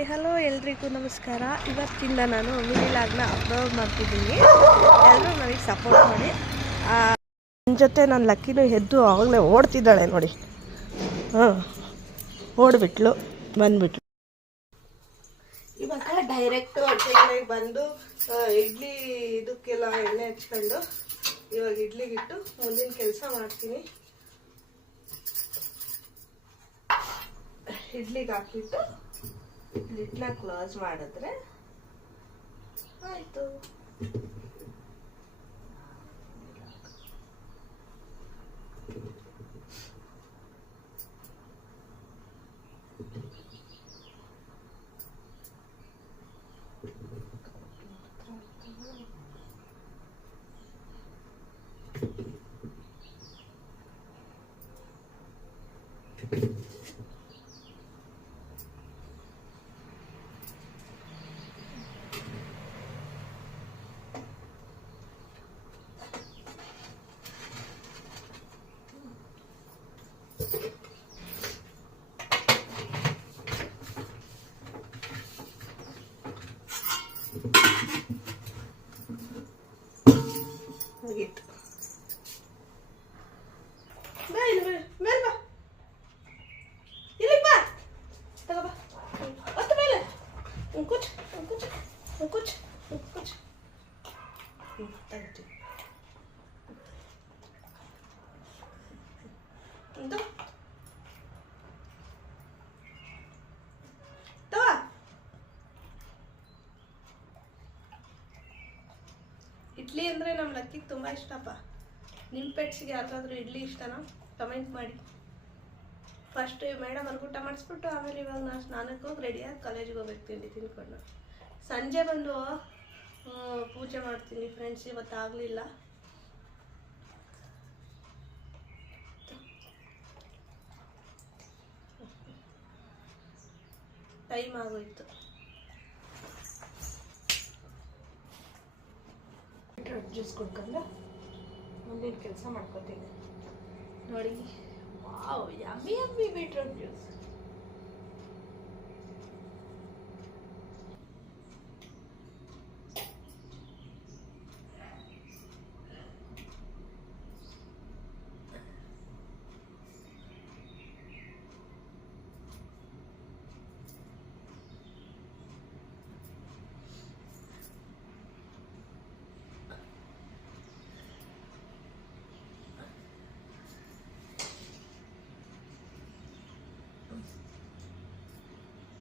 Hi hello ಎಲ್ರಿಗೂ ನಮಸ್ಕಾರ. ಇವತ್ತಿಂದ ನಾನು ಮಿನಿಲಾಗ್ನ ಅಪ್ಲೋಡ್ ಮಾಡ್ತಿದ್ದೀನಿ. ಎಲ್ಲರೂ ನನಗೆ ಸಪೋರ್ಟ್ ಮಾಡಿ. ನನ್ನ ಜೊತೆ ನನ್ನ ಲಕ್ಕಿನೂ ಎದ್ದು ಆವಾಗಲೇ ಓಡ್ತಿದ್ದಾಳೆ ನೋಡಿ. ಓಡ್ಬಿಟ್ಲು, ಬಂದ್ಬಿಟ್ಲು. ಇವಾಗ ಡೈರೆಕ್ಟು ಅಡುಗೆ ಬಂದು ಇಡ್ಲಿ ಇದಕ್ಕೆಲ್ಲ ಎಣ್ಣೆ ಹಚ್ಕೊಂಡು ಇವಾಗ ಇಡ್ಲಿಗಿಟ್ಟು ಮುಂದಿನ ಕೆಲಸ ಮಾಡ್ತೀನಿ. ಇಡ್ಲಿಗೆ ಹಾಕಿಟ್ಟು ಲಿಡ್ನ ಕ್ಲೋಸ್ ಮಾಡಿದ್ರೆ ಆಯಿತು. ಮುಗೀತು. ಬಾ ಇಲ್ಲಿ ಮೇಲೆ ಬಾ, ಇಲ್ಲಿ ಬಾ, ತಗೋ ಬಾ, ಒತ್ತು ಮೇಲೆ ಕುಚ್ ಕುಚ್ ಕುಚ್ ಕುಚ್ ತೆಗ್ದು ಇಡ್ಲಿ ಅಂದರೆ ನಮ್ಮ ಲಕ್ಕಿಗೆ ತುಂಬ ಇಷ್ಟಪ್ಪ. ನಿಮ್ಮ ಪೆಟ್ಸಿಗೆ ಯಾರಿಗಾದ್ರೂ ಇಡ್ಲಿ ಇಷ್ಟನಾ ಕಮೆಂಟ್ ಮಾಡಿ. ಫಸ್ಟ್ ಮೇಡಮ್ ಅವ್ರಿಗೆ ಊಟ ಮಾಡಿಸ್ಬಿಟ್ಟು ಆಮೇಲೆ ಇವಾಗ ನಾನು ಸ್ನಾನಕ್ಕೆ ಹೋಗಿ ರೆಡಿಯಾಗಿ ಕಾಲೇಜಿಗೆ ಹೋಗ್ಬೇಕು ತಿಂಡಿ ತಿನ್ಕೊಂಡು. ಸಂಜೆ ಬಂದು ಪೂಜೆ ಮಾಡ್ತೀನಿ ಫ್ರೆಂಡ್ಸ್. ಇವತ್ತಾಗಲಿಲ್ಲ. ಟೈಮ್ ಆಗೋಯ್ತು. ಬೀಟ್ರೂಟ್ ಜ್ಯೂಸ್ ಕುಡ್ಕೊಂಡು ಮುಂದಿನ ಕೆಲಸ ಮಾಡ್ಕೋತೀನಿ ನೋಡಿ. Wow, yummy yummy beetroot juice.